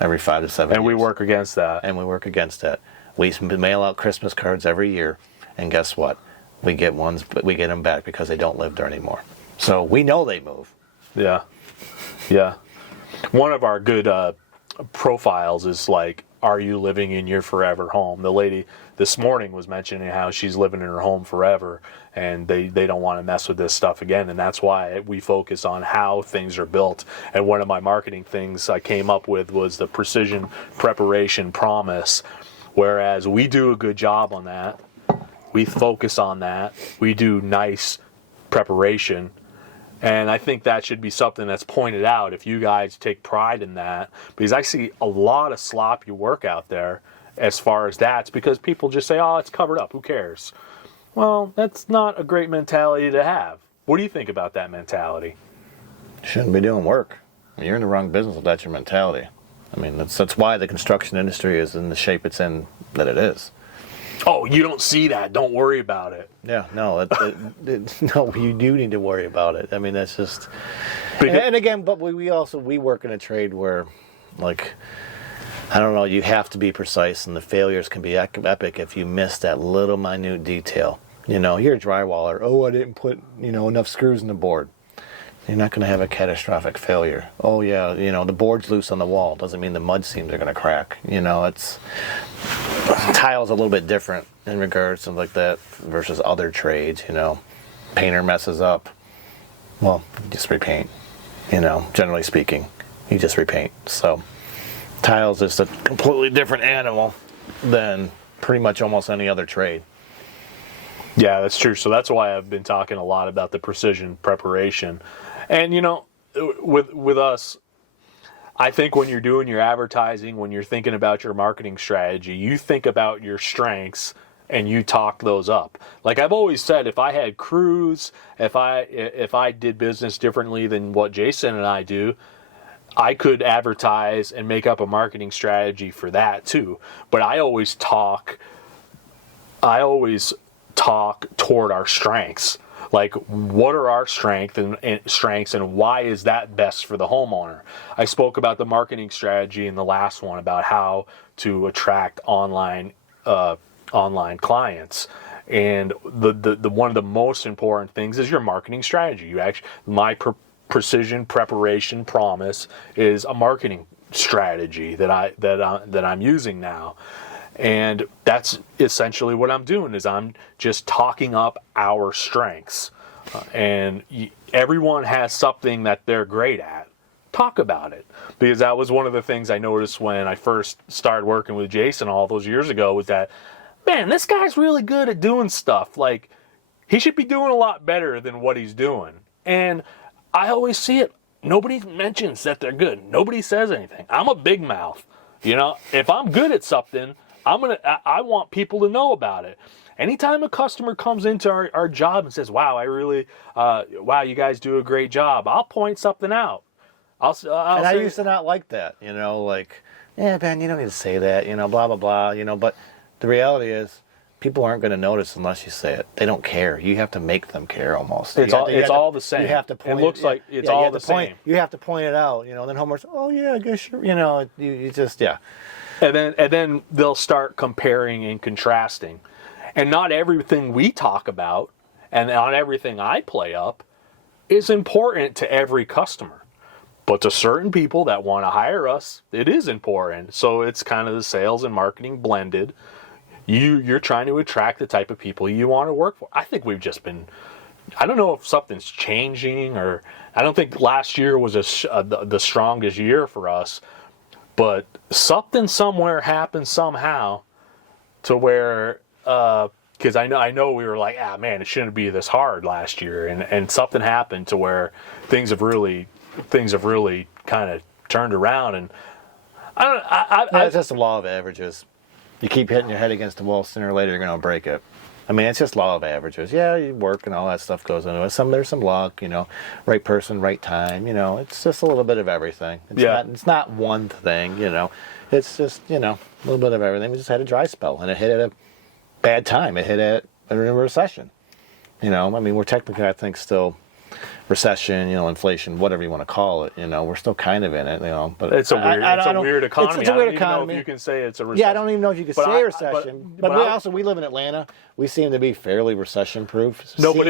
every 5 to 7 years. And we work against that. We mail out Christmas cards every year, and guess what? We get ones, but we get them back because they don't live there anymore. So we know they move. Yeah. One of our good profiles is like, are you living in your forever home? The lady this morning was mentioning how she's living in her home forever, and they don't want to mess with this stuff again, and that's why we focus on how things are built. And one of my marketing things I came up with was the precision preparation promise, whereas we do a good job on that. We focus on that. We do nice preparation. And I think that should be something that's pointed out if you guys take pride in that. Because I see a lot of sloppy work out there as far as that's because people just say, oh, it's covered up. Who cares? Well, that's not a great mentality to have. What do you think about that mentality? You shouldn't be doing work. You're in the wrong business if that's your mentality. That's why the construction industry is in the shape it's in that it is. Oh, you don't see that. Don't worry about it. Yeah, no, no, you do need to worry about it. That's just... And again, but we work in a trade where, like, I don't know, you have to be precise, and the failures can be epic if you miss that little minute detail. You're a drywaller. Oh, I didn't put, enough screws in the board. You're not going to have a catastrophic failure. Oh, yeah, the board's loose on the wall. Doesn't mean the mud seams are going to crack. Tile's a little bit different in regards to like that versus other trades, Painter messes up. Well, you just repaint, generally speaking. You just repaint. So tile's just a completely different animal than pretty much almost any other trade. Yeah, that's true. So that's why I've been talking a lot about the precision preparation. And with us, I think when you're doing your advertising, when you're thinking about your marketing strategy, you think about your strengths and you talk those up. Like I've always said, if I had crews, if I did business differently than what Jason and I do, I could advertise and make up a marketing strategy for that too. But I always talk toward our strengths. Like, what are our strengths and why is that best for the homeowner? I spoke about the marketing strategy in the last one about how to attract online clients, and the one of the most important things is your marketing strategy. Precision preparation promise is a marketing strategy that I'm using now. And that's essentially what I'm doing is I'm just talking up our strengths. And everyone has something that they're great at. Talk about it. Because that was one of the things I noticed when I first started working with Jason all those years ago was that, man, this guy's really good at doing stuff. Like, he should be doing a lot better than what he's doing. And I always see it. Nobody mentions that they're good. Nobody says anything. I'm a big mouth. If I'm good at something, I want people to know about it. Anytime a customer comes into our job and says, wow, wow, you guys do a great job, I'll point something out. I used to not like that, like, yeah, Ben, you don't need to say that, blah, blah, blah, but the reality is people aren't going to notice unless you say it. They don't care. You have to make them care almost. It's all the same. You have to point it looks like it's all the same. You have to point it out, then homeowners, oh, yeah, I guess you're, you just, yeah. And then they'll start comparing and contrasting. And not everything we talk about and not everything I play up is important to every customer. But to certain people that want to hire us, it is important. So it's kind of the sales and marketing blended. You're trying to attract the type of people you want to work for. I think we've just been, I don't know if something's changing, or I don't think last year was the strongest year for us. But something somewhere happened somehow to where, because I know we were like, man, it shouldn't be this hard last year, and something happened to where things have really kind of turned around, and it's just the law of averages. You keep hitting your head against the wall, sooner or later you're going to break it. I mean, it's just law of averages. Yeah, you work and all that stuff goes into it. There's some luck, right person, right time. It's just a little bit of everything. It's not one thing. It's just a little bit of everything. We just had a dry spell, and it hit at a bad time. It hit at a recession. I mean, we're technically, I think, still recession, inflation, whatever you want to call it. We're still kind of in it. But it's a weird economy. It's a weird economy. I don't even know if you can say it's a recession. Yeah, I don't even know if you can say recession. But we live in Atlanta. We seem to be fairly recession proof. No, but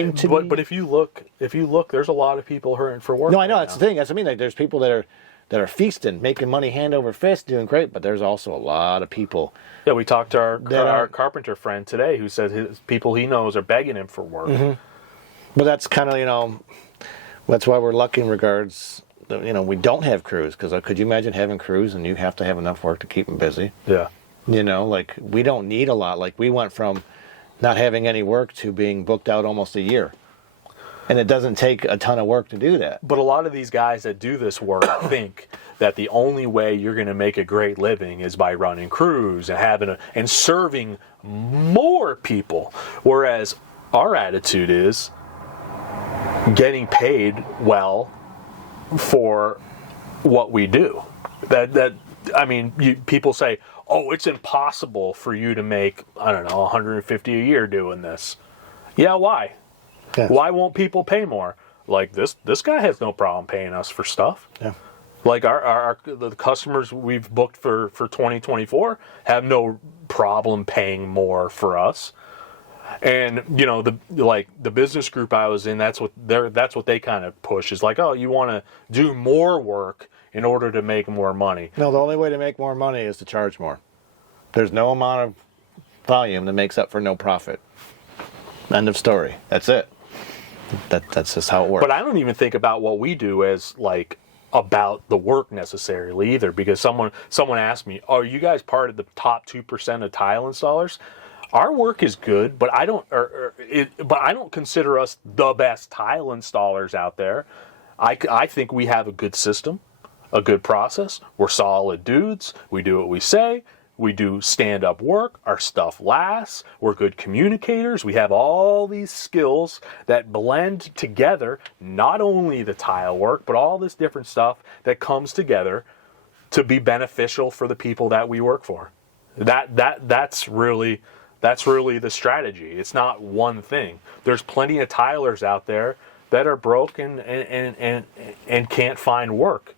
if you look, there's a lot of people hurting for work. No, I know that's the thing. That's what I mean. Like, there's people that are feasting, making money hand over fist, doing great. But there's also a lot of people. Yeah, we talked to our carpenter friend today who said his people he knows are begging him for work. Mm-hmm. But that's kind of that's why we're lucky in regards. We don't have crews, because could you imagine having crews and you have to have enough work to keep them busy? Yeah. Like, we don't need a lot. Like, we went from not having any work to being booked out almost a year. And it doesn't take a ton of work to do that. But a lot of these guys that do this work think that the only way you're going to make a great living is by running crews and and serving more people. Whereas our attitude is getting paid well for what we do. People say, oh, it's impossible for you to make, I don't know, 150 a year doing this. Yeah, why? Yes. Why won't people pay more? Like, this guy has no problem paying us for stuff. Yeah. Like, the customers we've booked for 2024 have no problem paying more for us. And the business group I was in, that's what they kind of push, is like, oh, you want to do more work in order to make more money. No, the only way to make more money is to charge more. There's no amount of volume that makes up for no profit. End of story. That's it. That's just how it works. But I don't even think about what we do as like about the work necessarily either, because someone asked me, are you guys part of the top 2% of tile installers? our work is good, but I don't consider us the best tile installers out there. I think we have a good system, a good process. We're solid dudes. We do what we say. We do stand-up work. Our stuff lasts. We're good communicators. We have all these skills that blend together, not only the tile work, but all this different stuff that comes together to be beneficial for the people that we work for. That's really the strategy. It's not one thing. There's plenty of tilers out there that are broke and can't find work.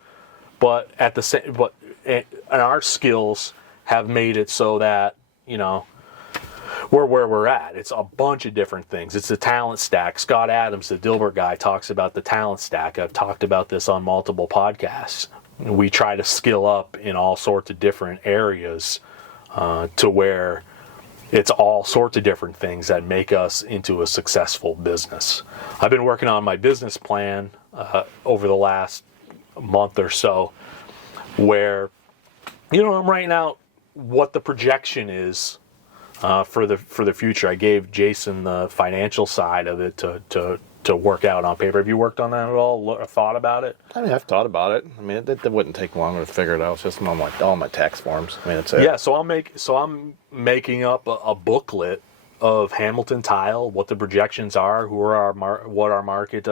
But and our skills have made it so that, we're where we're at. It's a bunch of different things. It's the talent stack. Scott Adams, the Dilbert guy, talks about the talent stack. I've talked about this on multiple podcasts. We try to skill up in all sorts of different areas to where it's all sorts of different things that make us into a successful business. I've been working on my business plan over the last month or so, where I'm writing out what the projection is for the future. I gave Jason the financial side of it to work out on paper. Have you worked on that at all? Thought about it? I mean, I've thought about it. I mean, it wouldn't take long to figure it out. It's just all my tax forms. I mean, that's it. Yeah, so I'm making up a booklet of Hamilton Tile, what the projections are, what our market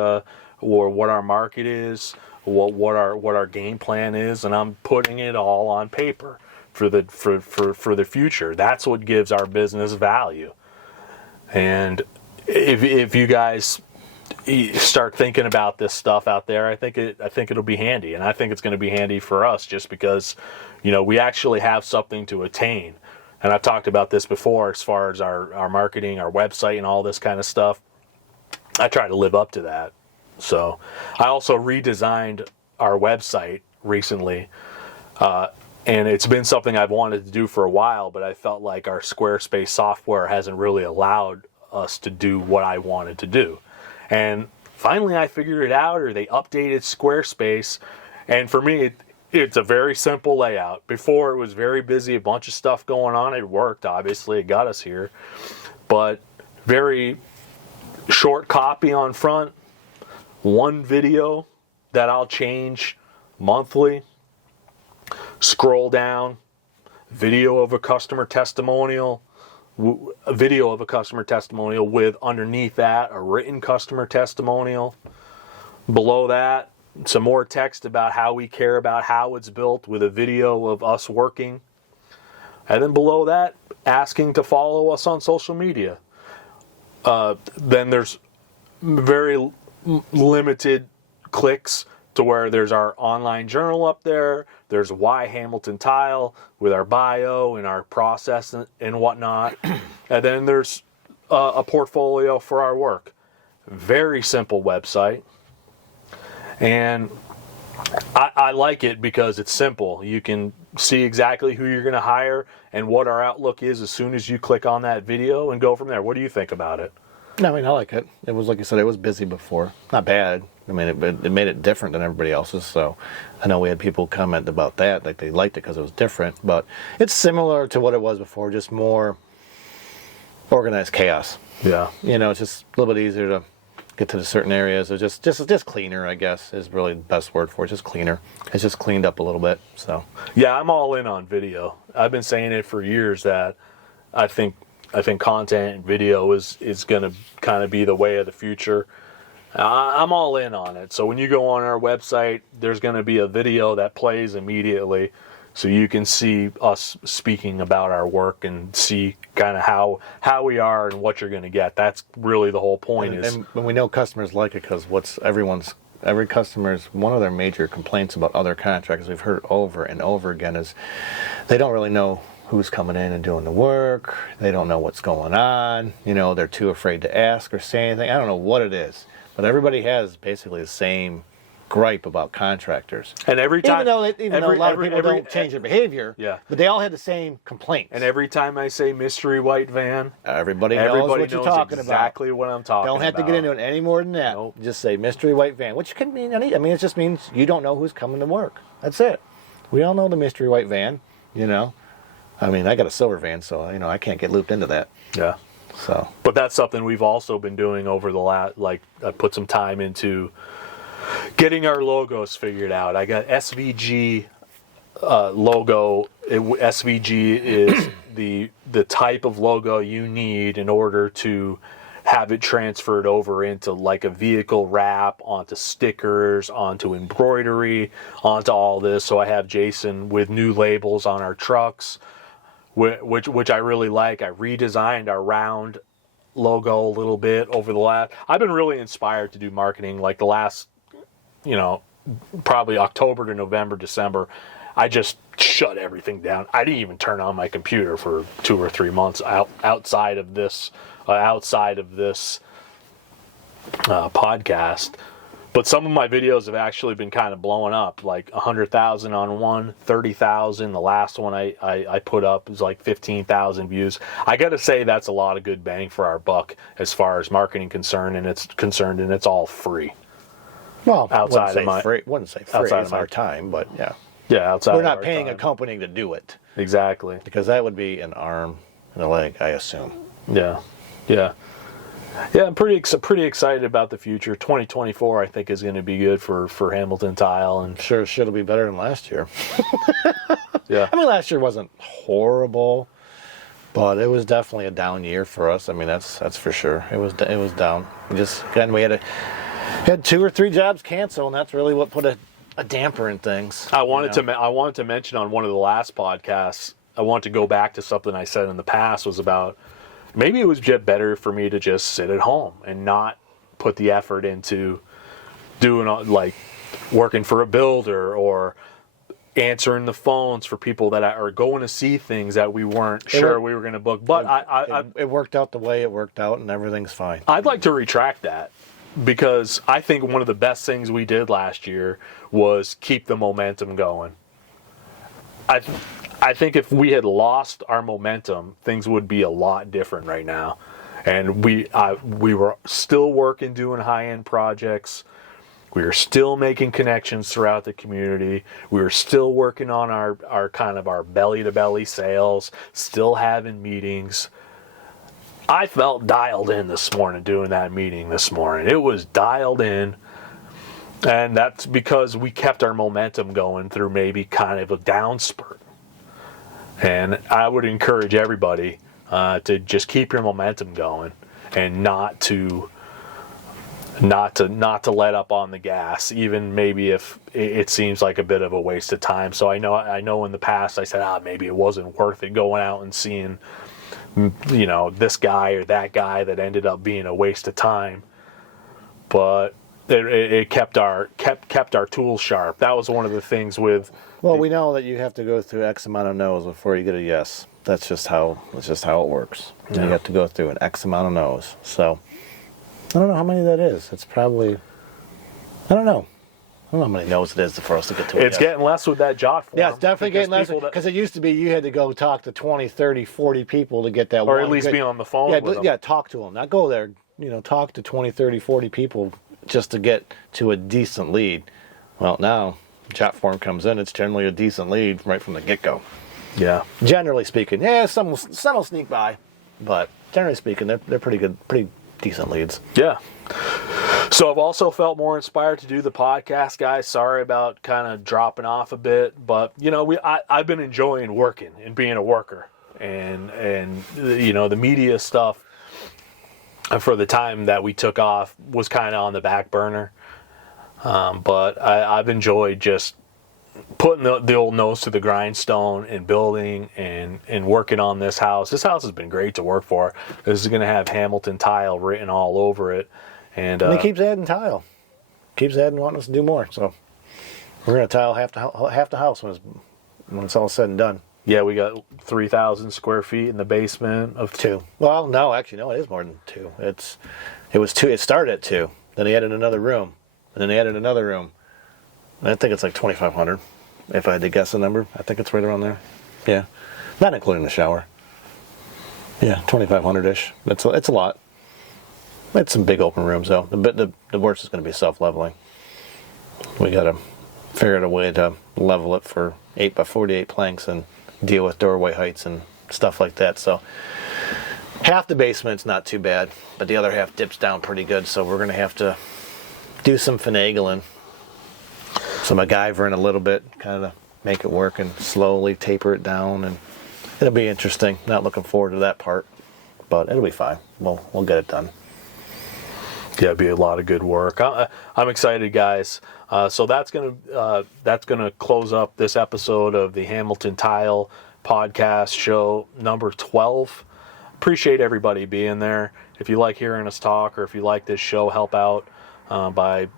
is, what our game plan is, and I'm putting it all on paper for the future. That's what gives our business value. And if you guys start thinking about this stuff out there, I think it'll be handy, and I think it's going to be handy for us just because we actually have something to attain. And I've talked about this before as far as our marketing, our website, and all this kind of stuff. I try to live up to that. So I also redesigned our website recently, and it's been something I've wanted to do for a while, but I felt like our Squarespace software hasn't really allowed us to do what I wanted to do. And finally I figured it out, or they updated Squarespace, and for me it's a very simple layout. Before it was very busy, a bunch of stuff going on. It worked, obviously, it got us here, but very short copy on front, one video that I'll change monthly, scroll down, video of a customer testimonial with underneath that a written customer testimonial. Below that, some more text about how we care about how it's built with a video of us working. And then below that, asking to follow us on social media. Then there's very limited clicks to where there's our online journal up there. There's Why Hamilton Tile with our bio and our process and whatnot. And then there's a portfolio for our work. Very simple website. And I like it because it's simple. You can see exactly who you're going to hire and what our outlook is as soon as you click on that video and go from there. What do you think about it? I mean, I like it. It was, like you said, it was busy before. Not bad. I mean, it made it different than everybody else's. So I know we had people comment about that, like they liked it because it was different. But it's similar to what it was before, just more organized chaos. Yeah. It's just a little bit easier to get to the certain areas. It's just cleaner, I guess, is really the best word for it. Just cleaner. It's just cleaned up a little bit. So yeah, I'm all in on video. I've been saying it for years that I think content and video is going to kind of be the way of the future. I'm all in on it. So when you go on our website, there's going to be a video that plays immediately, so you can see us speaking about our work and see kind of how we are and what you're going to get. That's really the whole point. And when we know customers like it, because every customer's one of their major complaints about other contractors we've heard over and over again is they don't really know who's coming in and doing the work. They don't know what's going on. They're too afraid to ask or say anything. I don't know what it is, but everybody has basically the same gripe about contractors. And every time, even though a lot of people don't change their behavior, yeah, but they all had the same complaints. And every time I say mystery white van, everybody knows what you're talking about. Exactly what I'm talking about. Don't have to get into it any more than that. Nope. Just say mystery white van, which can mean it just means you don't know who's coming to work. That's it. We all know the mystery white van, I mean, I got a silver van, so I can't get looped into that. Yeah. So, But that's something we've also been doing over the last, like, I put some time into getting our logos figured out. I got SVG logo. SVG is the type of logo you need in order to have it transferred over into like a vehicle wrap, onto stickers, onto embroidery, onto all this. So I have Jason with new labels on our trucks, which I really like. I redesigned our round logo a little bit over the last. I've been really inspired to do marketing like the last, probably October to November, December. I just shut everything down. I didn't even turn on my computer for 2 or 3 months outside of this podcast. But some of my videos have actually been kind of blowing up, like 100,000 on one, 30,000. The last one I put up was like 15,000 views. I got to say that's a lot of good bang for our buck as far as marketing concerned, and it's all free. Well, outside of my free. Wouldn't say free. Outside It's of my our time, but yeah. Yeah, outside. We're not paying a company to do it. Exactly. Because that would be an arm and a leg, I assume. Yeah. Yeah. Yeah, I'm pretty excited about the future. 2024, I think, is going to be good for Hamilton Tile, and sure it'll be better than last year. Yeah. I mean, last year wasn't horrible, but it was definitely a down year for us. I mean, that's for sure. It was down. We had 2 or 3 jobs cancel, and that's really what put a damper in things. I wanted to mention on one of the last podcasts. I want to go back to something I said in the past was about. Maybe it was just better for me to just sit at home and not put the effort into doing like working for a builder or answering the phones for people that are going to see things that we weren't sure we were going to book. But it worked out the way it worked out, and everything's fine. I'd like to retract that because I think one of the best things we did last year was keep the momentum going. I think if we had lost our momentum, things would be a lot different right now. And we were still working, doing high-end projects. We were still making connections throughout the community. We were still working on our kind of our belly-to-belly sales, still having meetings. I felt dialed in this morning doing that meeting this morning. It was dialed in. And that's because we kept our momentum going through maybe kind of a down spurt. And I would encourage everybody to just keep your momentum going and not to let up on the gas, even maybe if it seems like a bit of a waste of time. So I know in the past I said, maybe it wasn't worth it going out and seeing, this guy or that guy that ended up being a waste of time. But it kept our tools sharp. That was one of the things with. Well, we know that you have to go through X amount of no's before you get a yes. That's just how it works. Yeah. You have to go through an X amount of no's. So I don't know how many that is. It's probably I don't know how many no's it is for us to get to a It's yes. getting less with that jot form. Yeah, it's definitely getting less because it used to be you had to go talk to 20, 30, 40 people to get that or one. at least be on the phone with them. Yeah, talk to them. Not go there, talk to 20, 30, 40 people just to get to a decent lead. Well, now jot form comes in, it's generally a decent lead right from the get-go. Yeah. Generally speaking. Yeah, some will sneak by, but generally speaking, they're pretty good, pretty decent leads. Yeah. So I've also felt more inspired to do the podcast, guys. Sorry about kind of dropping off a bit, but I've been enjoying working and being a worker, and the media stuff for the time that we took off was kind of on the back burner. But I've enjoyed just putting the old nose to the grindstone and building and working on this house. This house has been great to work for. This is going to have Hamilton Tile written all over it. And he keeps adding tile. Keeps adding, wanting us to do more. So we're going to tile half the house when it's all said and done. Yeah, we got 3,000 square feet in the basement of 2. Well, no, actually, no, it is more than 2. It was 2. It started at 2. Then he added another room. And then they added another room. And I think it's like 2,500. If I had to guess a number, I think it's right around there. Yeah. Not including the shower. Yeah, 2,500-ish. It's a lot. It's some big open rooms, though. The worst is going to be self-leveling. We got to figure out a way to level it for 8x48 planks and deal with doorway heights and stuff like that. So half the basement's not too bad, but the other half dips down pretty good. So we're going to have to do some finagling, some MacGyvering a little bit, kind of make it work and slowly taper it down. And it'll be interesting. Not looking forward to that part, but it'll be fine. We'll get it done. Yeah, it'd be a lot of good work. I'm excited, guys. So that's gonna close up this episode of the Hamilton Tile podcast, show number 12. Appreciate everybody being there. If you like hearing us talk, or if you like this show, help out by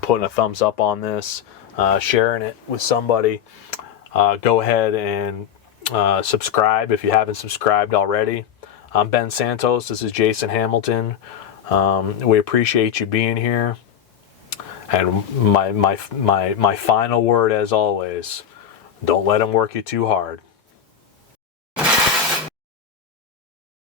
putting a thumbs up on this, sharing it with somebody. Go ahead and subscribe if you haven't subscribed already. I'm Ben Santos. This is Jason Hamilton. We appreciate you being here. And my final word, as always, don't let them work you too hard.